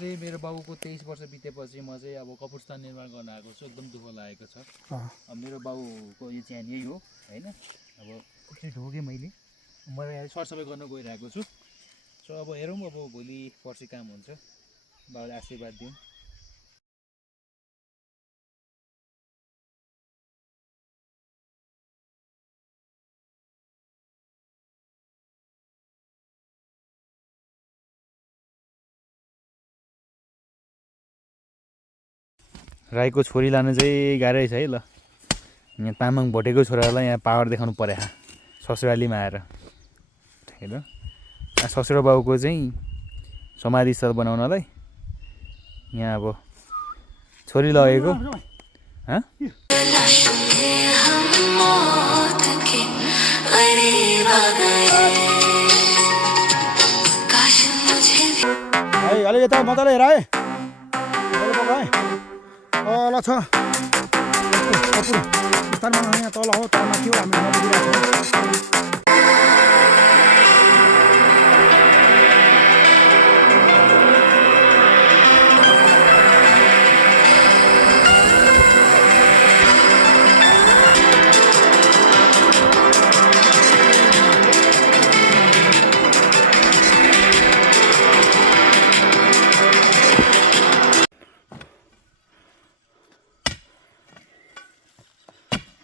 चाहिँ मेरो बाबुको 23 वर्ष बितेपछि म चाहिँ अब कपुरस्थान निर्माण गर्न आएको छु। एकदम दुःख लागेको छ। अब मेरो बाबुको यो च्यान यही हो हैन। अब चाहिँ ढोगेँ मैले, म यहाँ सरसफाइ गर्न गइरहेको छु। सो अब हेरौँ अब भोलि पर्सि काम हुन्छ। बाबुले आशीर्वाद दिउँ। राईको छोरी लानु चाहिँ गाह्रै छ है ल। यहाँ तामाङ भोटेको छोरालाई यहाँ पावर देखाउनु पर्यो ससुरालीमा आएर हेर। ससुरा बाबुको चाहिँ समाधि स्थल बनाउनलाई यहाँ अब छोरी लगेको अलि यता मजाले हेर है। ल छ स्थानमा यहाँ तल हो, तल माथि हो, हामी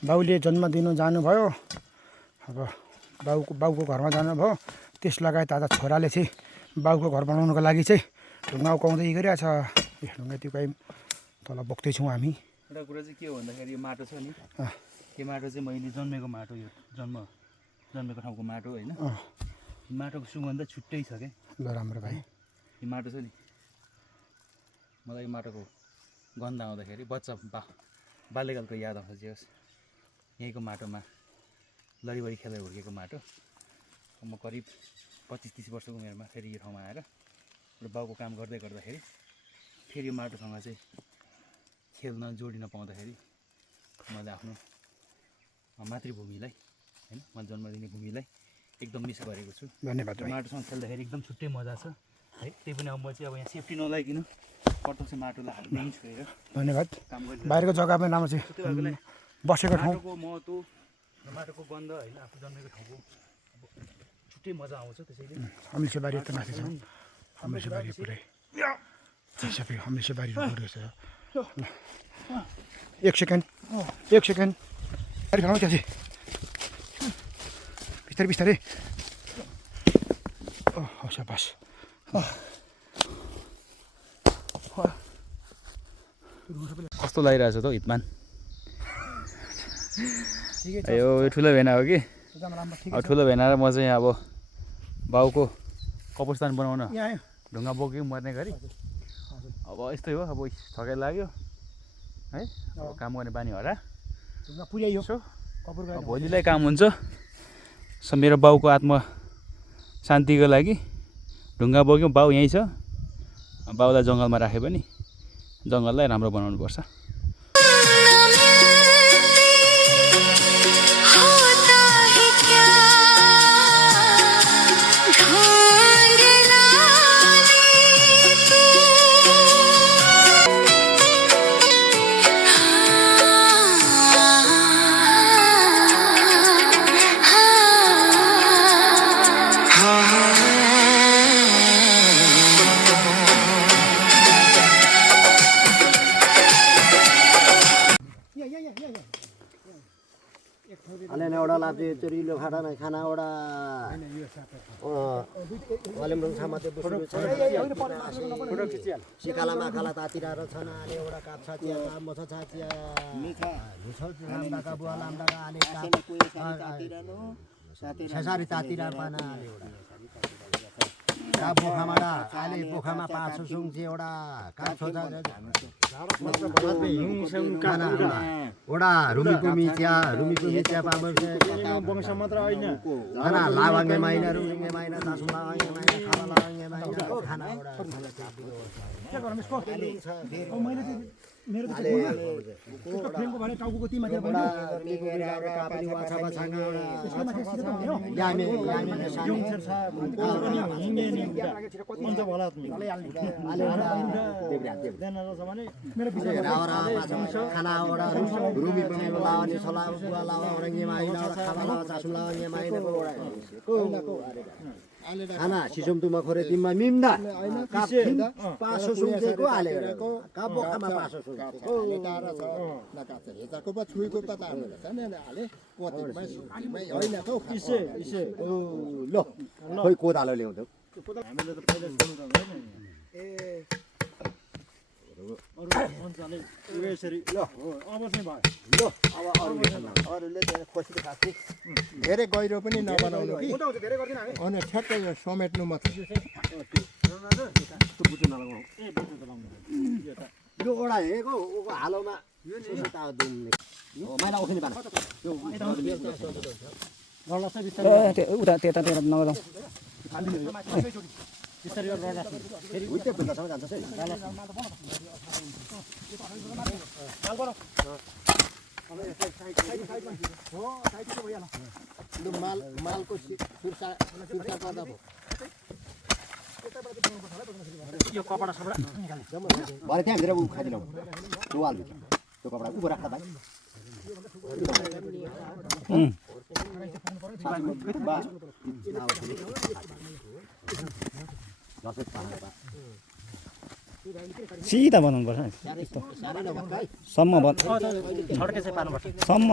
बाउले जन्म दिनु जानुभयो। अब बाउको घरमा जानुभयो। त्यस लगायत आज छोराले चाहिँ बाउको घर बनाउनुको लागि चाहिँ ढुङ्गा उकाउँदै गरिरहेछ। ढुङ्गा त्यो काहीँ तल बोक्दैछौँ हामी। एउटा कुरा चाहिँ के हो भन्दाखेरि यो माटो छ नि, यो माटो चाहिँ मैले जन्मेको माटो, यो जन्मेको ठाउँको माटो होइन। माटोको सुगन्ध छुट्टै छ क्या। ल राम्रो भाइ, यो माटो छ नि, मलाई यो माटोको गन्ध आउँदाखेरि बाल्यकालको याद आउँछ। जे होस् यहीँको माटोमा लडीबडी खेलेर हुर्केको माटो। म करिब 25-30 वर्षको उमेरमा फेरि यो ठाउँमा आएर र बाउको काम गर्दै गर्दाखेरि फेरि यो माटोसँग चाहिँ खेल्न जोडिन पाउँदाखेरि मैले आफ्नो मातृभूमिलाई हैन, म जन्म दिने भूमिलाई एकदम मिस गरेको छु। धन्यवाद। माटोसँग खेल्दाखेरि एकदम छुट्टै मजा छ है। त्यही पनि अब म चाहिँ अब यहाँ सेफ्टी नलाइकन प्रत्यक्ष माटोलाई हाल्दिन्छु हेर। धन्यवाद। बाहिरको जग्गा पनि राम्रो छ, बसेको ठाउँ। माटोको महत्त्व र माटोको गन्ध होइन, आफू जन्मेको ठाउँको अब छुट्टै मजा आउँछ। त्यसैले अमृतसरबारी त माथि छ, अमृतसरबारी पुरै सबै अमृतसरबारी रोड छ। एक सेकेन्ड गाडी खनाउ त्यहाँ चाहिँ बिस्तारै बिस्तारै। हस् बस। कस्तो लागिरहेछ त हितमान? यो ठुलो भेना हो कि। अब ठुलो भेना र म चाहिँ अब बाउको कब्रस्थान बनाउन ढुङ्गा बोक्यो मर्ने गरी। अब यस्तै हो, अब थकाइ लाग्यो है। अब काम गर्ने बानी हरा पुर्याइयो। भोलिलाई काम हुन्छ। सो मेरो बाउको आत्मा शान्तिको लागि ढुङ्गा बोक्यौँ। बाउ यहीँ छ। बाउलाई जङ्गलमा राखे पनि जङ्गललाई राम्रो बनाउनुपर्छ। एउटा लाप्चे चोरिलो खाना नै खाना एउटा वालेम्बङ छामाते बुस्नु छ सिकालामा खाला तातिरा र छना आले एउटा काप छाचिया मछ छाचिया मिठा झुछौ लामडाका बुवा लामडाका आले सारी तातिरा पाना आले एउटा का बोखामाडा आले बोखामा पाछो सुङचे एउटा का छोजा ओडा रुमीको मिच्या पामर वंश मात्र होइन खाना लावाङ्गे माइना रुङे माइना तासु लावाङ्गे माइना खाना लावाङ्गे माइना खाना ओडा मेरो फ्रेमको भने टाउको तीमाथि भयो कापली वाछा बछाङा त्यसको माथि सिधै त हुने हो यामे यामे खाना ओडा रुमी पनि लाउने सला बुवा लावा ओरङ्गे माइना खाना लावा चासु लावा न्या माइना खाना सिसम तुमा खोरे तिममा मिम्दा काफिन पासो सुङजेको हालेर का बोखामा पासो सुङजेको टाढा छ नकाछ हेजाको पा छुइको पा तार्नु छ नि हाले कोतीमै सुमै होइन त इसे इसे ओ ल खोइ कोदालो ल्याउँथ्यो हामीले त पहिला सुन्नु त होइन ए अरू यसरी ल हो अब चाहिँ भयो ल अब अरूले खोसिले खाथे धेरै गहिरो पनि नबनाउनु कि हुन्छ धेरै गर्दिन हामी अनि ठ्याक्कै यो समेट्नु मात्र यो ओडा हेको ओको हालोमा यो नि ता दुम्ने हो मैला उठ्ने पाना उता त्यता नगरौँ उइते पुग्दासम्म जान्छ है मालको सुर्सा पर्दा भयो यो कपडा सपडा भरे त्यहाँभित्र ऊ खाइदिनु त्यो हाल्नु त्यो कपडा ऊ राख्दा भाइ सिधा बनाउनु पर्छ सम्म सम्म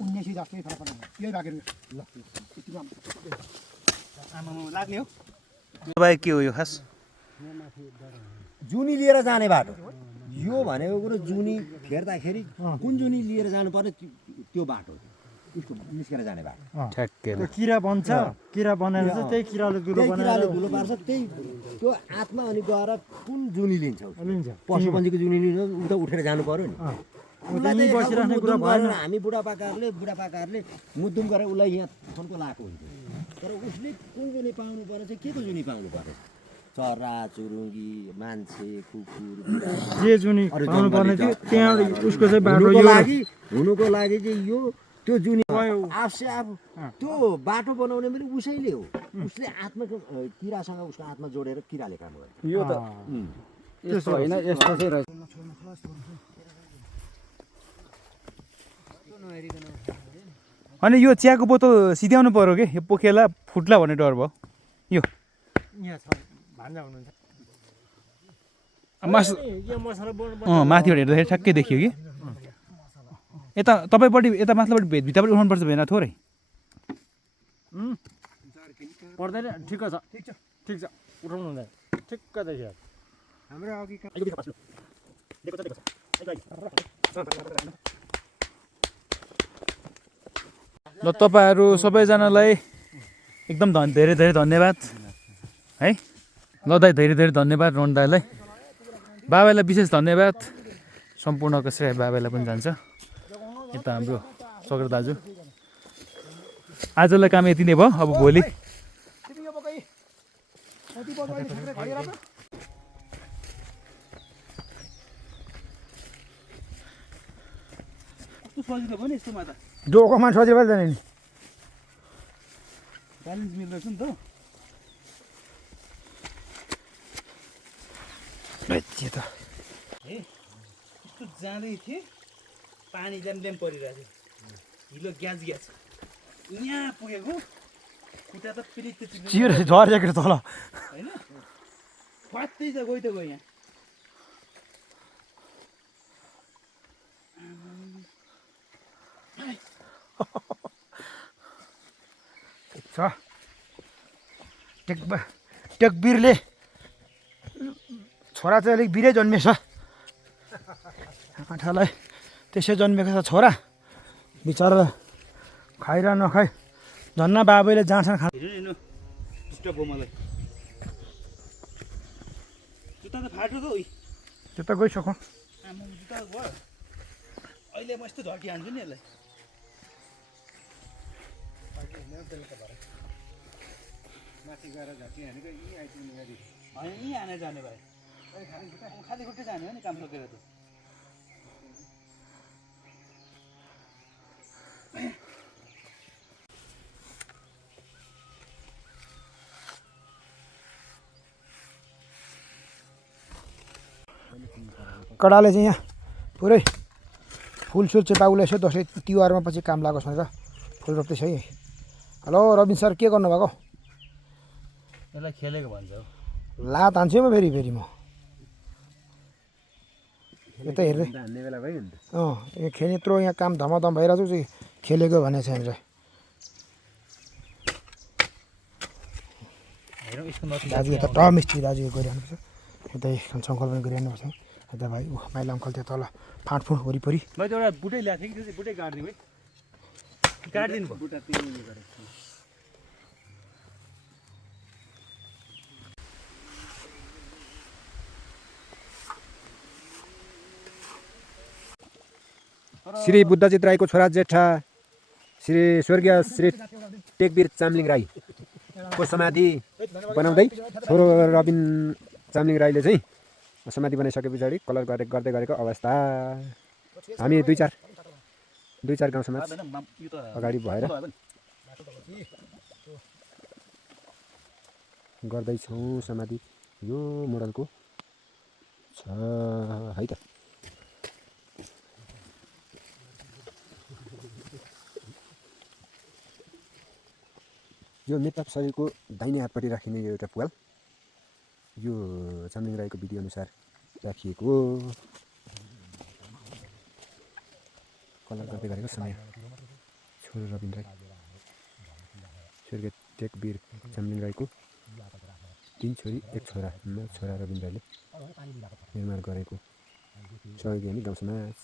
उन्नाइस जस्तै फरक पर्दैन यही बाँकी लाग्ने हो तपाईँ के हो यो खास जुनी लिएर जाने बाटो यो भनेको कुरो जुनी फेर्दाखेरि कुन जुनी लिएर जानुपर्ने त्यो बाटो उसको निस्केर जाने बाटो ठ्याक्कै किरा बन्छ किरा बनेर चाहिँ त्यही किराले दुलो त्यही बनाएर किराले धुलो पार्छ त्यही त्यो आत्मा अनि गएर कुन जुनी लिन्छ लिन्छ पशुपन्छीको जुनी लिन्छ उ त उठेर जानु पर्यो नि यहीँ बसिराख्ने कुरा भएन हामी बुढापाकाहरूले मुद्दुम गरेर उसलाई यहाँ फोनको लाएको हुन्छ तर उसले कुन जुनी पाउनु पर्ने चाहिँ के को जुनी पाउनु पर्ने चरा चुरुङ्गी मान्छे कुकुर जे जुनी पाउनु पर्ने थियो त्यहाँ उसको चाहिँ बाटो हुनुको लागि चाहिँ यो त्यो जुनी आफसे आफू त्यो बाटो बनाउने पनि उसैले हो उसले आत्माको किरासँग उसको आत्मा जोडेर किराले काम गर्छ यो त यस्तो होइन यस्तो चाहिँ रहेछ अनि यो चियाको बोतल सिध्याउनु पर्यो कि यो पोखेला फुट्ला भन्ने डर भयो यो यहाँ छ भान्जा हुनुहुन्छ मासु यो मसला माथिबाट हेर्दाखेरि ठ्याक्कै देखियो कि यता तपाईँपट्टि यता माथिल्लोपट्टि भित्रपट्टि उठाउनुपर्छ भएन थोरै पर्दैन ठिक छ ठिक छ उठाउनु हुँदैन ठिक्क देखियो हाम्रो अघि ल तपाईँहरू सबैजनालाई एकदम धेरै धेरै धन्यवाद है ल दाइ धेरै धेरै धन्यवाद रोहन दाइलाई बाबालाई विशेष धन्यवाद सम्पूर्णको श्रेय बाबालाई पनि जान्छ यता हाम्रो सगर दाजु आजलाई काम यति नै भयो अब भोलि सजिलो भयो नि यस्तोमा त डोकोमा सजिलो जाने नि ब्यालेन्स मिल्दैछ नि त यस्तो जाँदै थिएँ पानी ल्याम परिरहेको थियो हिलो ग्यास यहाँ पुगेको खुट्टा त पिलिक चिर झरेको तल होइन फात्दै छ गइ त गयो यहाँ छ टेकबिरले छोरा चाहिँ अलिक बिरै जन्मेछ आँठालाई त्यसै जन्मेको छ छोरा बिचरा खाएर नखाइ झन्न बाबैले जाँडसँग खा स्टप हो मलाई जुत्ता त फाट्यो त उही त्यो त गइसक्यो आमा जुत्ता भयो अहिले म यस्तो झर्किहाल्छु नि यसलाई होइन यहीँ हानेर जाने भाइ खाली खुट्टै जाने हो नि काम सकेर त कडाले चाहिँ यहाँ पुरै फुलसुल चाहिँ बाबुले यसो दसैँ तिहारमा पछि काम लागोस् भनेर फुल रोप्दैछ है। हेलो रबिन सर के गर्नुभएको? यसलाई खेलेको भन्छ हौ लात हान्छु म फेरि फेरि म यता हेर्दै हान्ने बेला भयो नि त यो खेल्ने यत्रो यहाँ काम धमाधम भइरहेको चाहिँ खेलेको भनेको छ हामीलाई। हेरौँ यसको नति दाजु यता टप मिस्त्री दाजु गरिरहनुपर्छ, यता सङ्कल पनि गरिरहनुपर्छ। यता भाइ माइला अङ्कल त्यो तल फाँटफुँड वरिपरि मैले त एउटा बुटै ल्याएको थिएँ कि त्यो चाहिँ बुटै काटिदिउँ है काटिदिनु भयो बुटा श्री बुद्धजित राईको छोरा जेठा श्री स्वर्गीय श्री टेकवीर चामलिङ राईको समाधि बनाउँदै छोरो रबिन चामलिङ राईले चाहिँ समाधि बनाइसके पछाडि कलर गर्दै गरेको अवस्था हामी दुई चार गाउँ समाज अगाडि भएर गर्दैछौँ समाधि। यो मोडलको छ है त। यो मृतक शरीरको दाहिने हातपट्टि राखिने यो एउटा पुवाल यो चामलिङ राईको विधि अनुसार राखिएको हो। कलर गर्दै गरेको समय छोरो रबिन राई स्वर्गीय टेकवीर चामलिङ राईको 3 छोरी 1 छोरा छोरा रबिन राईले निर्माण गरेको सहयोगी हामी गाउँ समाज।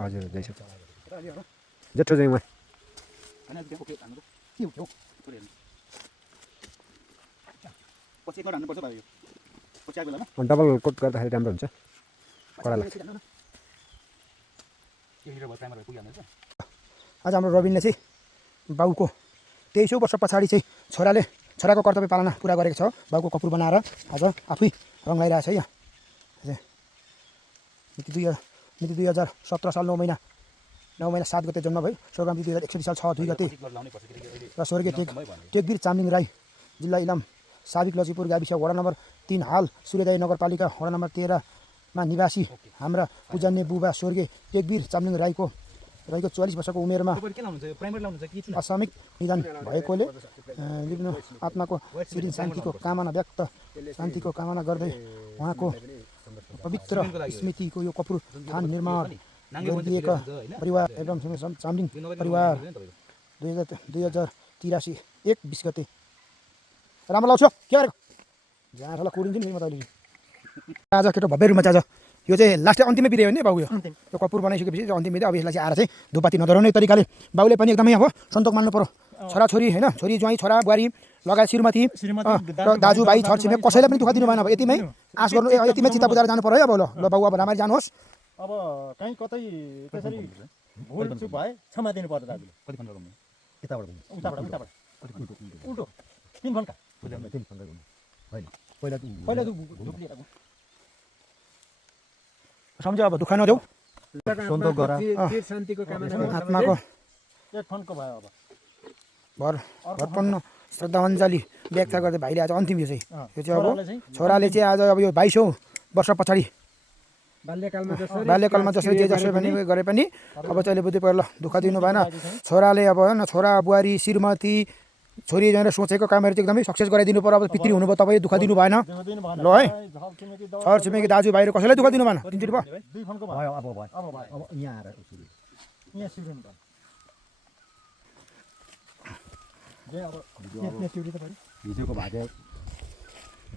हजुर जैसा जेठो चाहिँ उहाँ डबल कोट गर्दाखेरि राम्रो हुन्छ कडा लाग्छ। आज हाम्रो रबिनले चाहिँ बाउको 23औं वर्ष पछाडि चाहिँ छोराको कर्तव्य पालना पुरा गरेको छ। बाउको कपुर बनाएर आज आफै रङ लगाइरहेको छ। यहाँ मिति 2017 साल 9 महिना 7 गते जन्म भयो। स्वर्गम 2061 साल 6 2 गते र स्वर्गीय टेकवीर चामलिङ राई जिल्ला इलाम साबिक लजिपुर गाविस वडा नम्बर 3 हाल सूर्योदय नगरपालिका वडा नम्बर 13 मा निवासी हाम्रा पूजनीय बुबा स्वर्गीय टेकवीर चामलिङ राईको 44 वर्षको उमेरमा असामयिक निधन भएकोले विभिन्न आत्माको चिरिन शान्तिको कामना गर्दै उहाँको पवित्र स्मृतिको यो कपुर थान निर्माण गरिदिएका परिवार एवं चामलिङ परिवार 2083 1 गते राम्रो लाग्छ के गरेको जहाँ ठला कुरिन्छ नि म त अहिले आज केटो भव्य रूपमा आज यो चाहिँ लास्ट अन्तिमै बिर्यो भने बाबु यो कपुर बनाइसकेपछि अन्तिम बिर्यो। अब यसलाई चाहिँ आएर चाहिँ धुपाती नधराउने तरिकाले बाबुले पनि एकदमै अब सन्तोक मान्नु पर्यो। छोराछोरी होइन छोरी ज्वाइँ छोरा बुहारी लगायत श्रीमती दाजुभाइ छरछिमेक कसैलाई पनि दुःख दिनु भएन। अब यतिमै आश गर्नु यतिमै चित्त बुझाएर जानु पर्यो है अब ल बाबु अब राम्ररी जानुहोस्। अब कहीँ कतै त्यसरी भुल चुक भए क्षमा दिनु पर्यो दाजुले। कति फोन गरौँ उताबाट उल्टो 3 फन्का पहिला सम्झ्यो अब दुःख नदेऊ सन्तोक गर शान्तिको कामना आत्माको 1 फन्को भयो। अब भरपूर्ण श्रद्धाञ्जली व्यक्त गर्दै भाइले आज अन्तिम यो चाहिँ अब छोराले चाहिँ आज अब यो 22औं वर्ष पछाडि बाल्यकालमा जसरी जसरी पनि गरे पनि अब चाहिँ बुद्धि पर्यो। ल दुःख दिनु भएन छोराले अब होइन छोरा बुहारी श्रीमती छोरी जानेर सोचेको कामहरू चाहिँ एकदमै सक्सेस गराइदिनु पर्यो। अब पितृ हुनुभयो तपाईँ दुःख दिनु भएन ल है। छरछिमेकी दाजुभाइहरू कसैलाई दुःख दिनु भएन। 3 भयो 2 फन्को भयो। अब यहाँ आएर यहाँ सिउरिनु पर्यो। हिजोको भाजे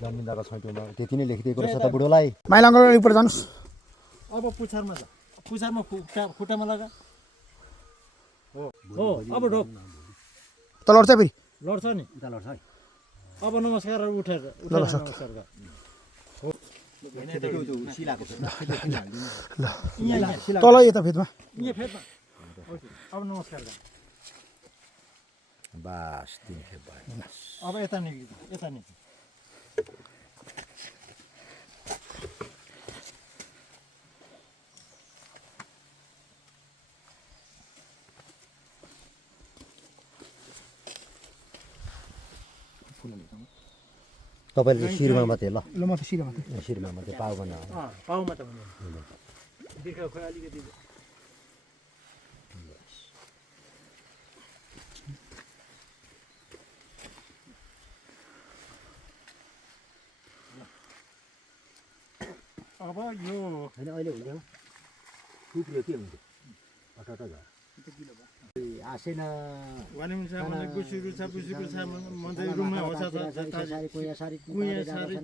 जमिनदारको छैटौँमा त्यति नै लेखिदिएको रहेछ त बुढोलाई। माइला अङ्कल उपर जानुहोस्। अब पुछारमा जा पुछारमा खुट्टामा लगा हो अब ढोक त लड्छ फेरि लड्छ नि उता लड्छ है। अब नमस्कार उठेर नमस्कार गर। तल यता फेदमा यहाँ फेदमा अब नमस्कार गर। बास 3 खेप भयो अब यता निक्लिन्छ यता निक्लिन्छ तपाईँले चाहिँ शिरमा मात्रै ल ल म त सिधा मात्रै शिरमा मात्रै पाउ बना पाउमा त भन्नु देखा खोइ अलिकति अब यो होइन अहिले हुँदैन थुप्रो के हुन्छ अटट झर आसेन कुया सारी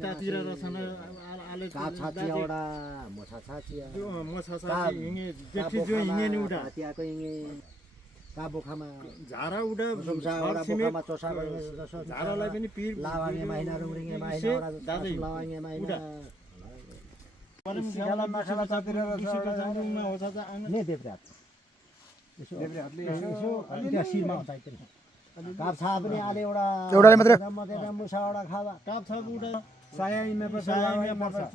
तातिर रचना आले एउटा मोछा छाचिया देखि जो हिँगे नि उडा त्यहाँको हिँगे का बोखामा झारा उडा एउटा बोखामा चोसा झारालाई पनि पिर लावाङे महिना रुङरिङे महिना दाजै लावाङे महिना ने देवरात यसो शिरमा काप छा पनि आले एउटाले मात्रै मुसा एउटा खावा काप छ उडा सायाइमा पर्छ लावाइमा पर्छ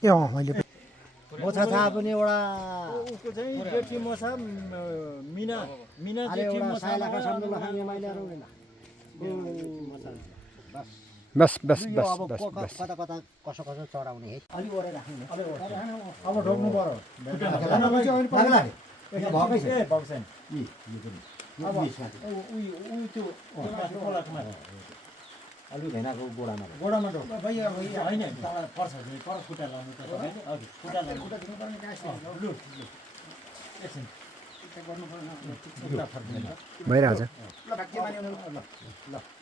ए मैले मोछा छा पनि एउटा उसको चाहिँ जेठी मसा मिना मिना जेठी मसा बस बस बस अब बस बस कता कता कसो कसो चढाउने है अलि ओरे राख्नु अब ढोक्नु पर्यो भएकै छ ए बक्सन अब उही त्यो कोलामा अलि भेनाको गोडामा गोडामा ढोक होइन तल पर्छ पर खुट्टा लाउनु त अघि खुट्टा लाउनु लु एकछिन भइरहेछ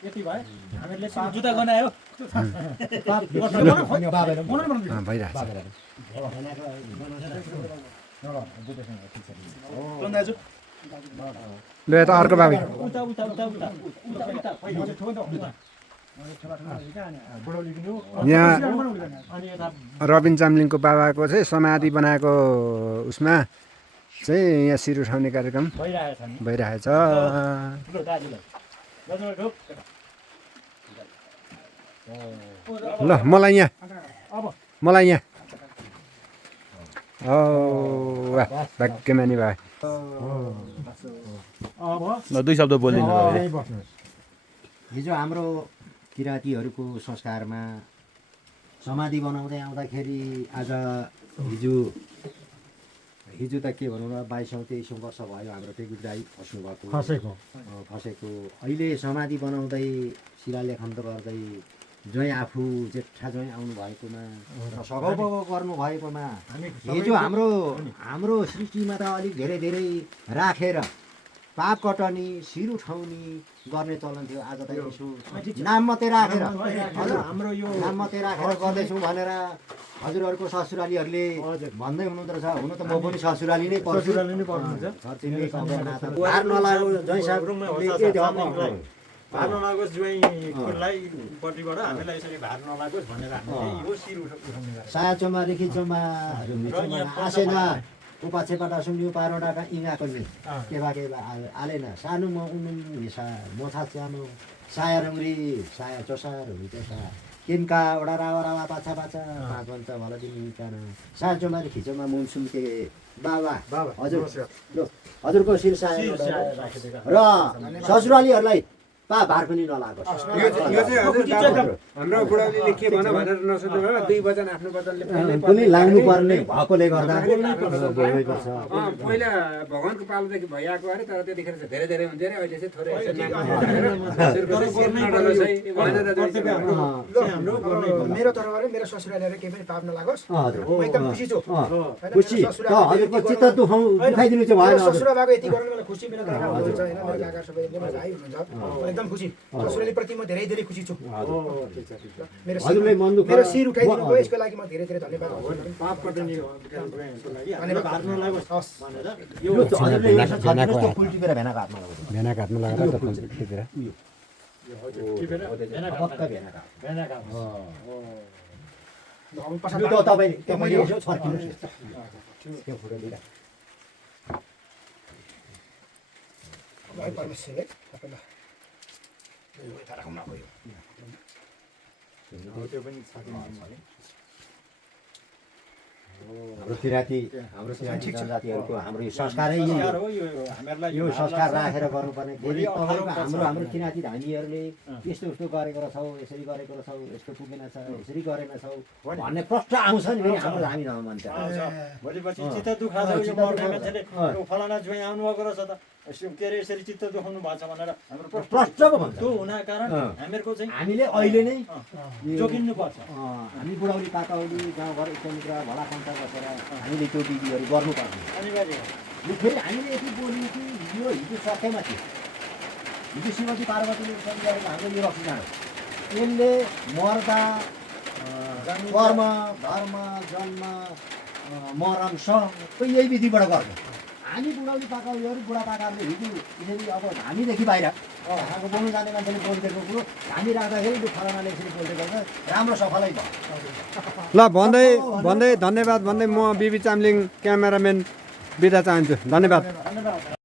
यति भयो हामीहरूले जुत्ता गनायो भइरहेछ ल यता अर्को बाबी उता उता उता उता उता उता यहाँ रबिन चामलिङको बाबाको चाहिँ समाधि बनाएको उसमा चाहिँ यहाँ शिर उठाउने कार्यक्रम भइरहेछ ल मलाई यहाँ भाग्यमानी भाइ ल 2 शब्द बोलिदिनु हिजो हाम्रो किराँतीहरूको संस्कारमा समाधि बनाउँदै आउँदाखेरि आज हिजो त के भनौँ न 22औँ 23औँ वर्ष भयो हाम्रो टेकबिर दाइ फसेको अहिले समाधि बनाउँदै शिलालेखन त गर्दै जहीँ आफू जेठा जहीँ आउनु भएकोमा सघाउ गर्नु भएकोमा हिजो हाम्रो सृष्टिमा त अलिक धेरै राखेर पाप कटनी शिर उठाउने गर्ने चलन थियो। आज त यसो नाम मात्रै राखेर हाम्रो यो नाम मात्रै राखेर गर्दैछौँ भनेर हजुरहरूको ससुरालीहरूले भन्दै हुनुहुँदो रहेछ। हुन त म पनि ससुराली नै पर्छु, भार नलागो जय साहब भार नलागोस् ज्वाइँलाई पट्टिबाट हामीलाई यसरी भार नलागोस् भनेर हामीले यो शिर उठाउने गरेका साया चोमा रेखी चोमाहरू आसेन उपाछेबाट सुन्यो पारोडाका इँगाको नि केवा आलेन सानो म उनु हिसा मोछा सानो साया रङ्ग्री साया चोसाहरू चोसा किनका वडा रावा रावा पाछा पाछा पाँच भन्छ भल दिनु कान साया चोमा रेखी चोमा मुनसुम के बाबा हजुर हजुरको शिर साया र ससुरालीहरूलाई पा भार पनि नलागोस्। यो चाहिँ हजुर हाम्रो बुढाउलीले के भन भनेर नसोध्नु होला, 2 वचन आफ्नो वचनले पनि लाग्नु पर्ने भएकोले गर्दा बोल्नै पर्छ। पहिला भगवानको पालोदेखि भइआएको अरे, तर त्यतिखेर चाहिँ धेरै धेरै हुन्थ्यो अरे, अहिले चाहिँ थोरै मेरो तर्फबाट मेरो ससुरालीहरू केही पनि पाप नलागोस्। म एकदम खुसी छु। खुसी त हजुरको चित्त दुखाइदिनु चाहिँ भएन। ससुरा भएको यति गर्नु मलाई खुसी, मेरो काका हुनुहुन्छ हैन, मेरो काका सबै मेरो भाइ हुनुहुन्छ, एकदम खुसी। ससुराली प्रति म धेरै धेरै खुसी छु। हजुरले मन दुख मेरो शिर उठाइदिनु भयो, यसको लागि म धेरै धेरै धन्यवाद दिन्छु। पाप कटनी भनेर भार नलागोस् भनेर यो हजुरले यो छत्रिसको फुल टिपेर भेनाको हातमा लगाउँछ। भेनाको हातमा लगाएर टिपेर पक्का भेनाको भेनाका यो त तपाईँले यसो छर्किनुहोस् न। त्यो फोटो लिँदा त्यो पनि छाकिन्छ नि। हाम्रो किराँती जनजातिहरूको हाम्रो यो संस्कारै यही संस्कार हो। हो यो हामीहरूलाई यो संस्कार राखेर गर्नुपर्ने भोलि फेरि अप्ठ्यारो तपाईँको पर्छ। हाम्रो किराँती धामीहरूले यस्तो उस्तो गरेको रहेछौ, यसरी गरेको रहेछौ, यस्तो पुगेन छ, यसरी गरेन छौ भन्ने प्रश्न आउँछ नि फेरि हाम्रो धामी धर्म मान्छे। आउँछ। भोलिपछि चित्त दुखा छ, यो चित्त मर्ने दुखा मान्छेले छ। यो फलाना ज्वाइँ आउनुभएको रहेछ त के अरे यसरी चित्त दुखाउनु भएको छ भनेर हाम्रो प्रश्न पो भन्छ। त्यो हुनाको कारण हामीहरूको चाहिँ हामीले अहिले नै जोगिनुपर्छ। हामी बुढौली पातौली गाउँघर इष्टमित्र भला सन्त बसेर हामीले त्यो विधिहरू गर्नुपर्छ। अनिवार्य हो। यो फेरि हामीले यति बोल्यौँ कि यो हिजो सत्यमा थियो, हिजो श्रीमती पार्वतीले सँग गरेको हाम्रो यो रक्सी जाँड यसले मर्दा कर्म धर्म जन्म मरण सबै यही विधिबाट गर्छ। हामी बुढौली पाकाउलीहरू बुढापाकाहरूले हिजो यसरी अब हामीदेखि बाहिर उहाँको बोल्नु जाने मान्छेले बोलिदिएको कुरो हामी राख्दाखेरि त्यो फलानाले यसरी बोलिदिएको हुन्छ, राम्रो सफलै भयो। ल भन्दै भन्दै धन्यवाद भन्दै म बिबी चामलिङ क्यामेराम्यान बिदा चाहन्छु। धन्यवाद।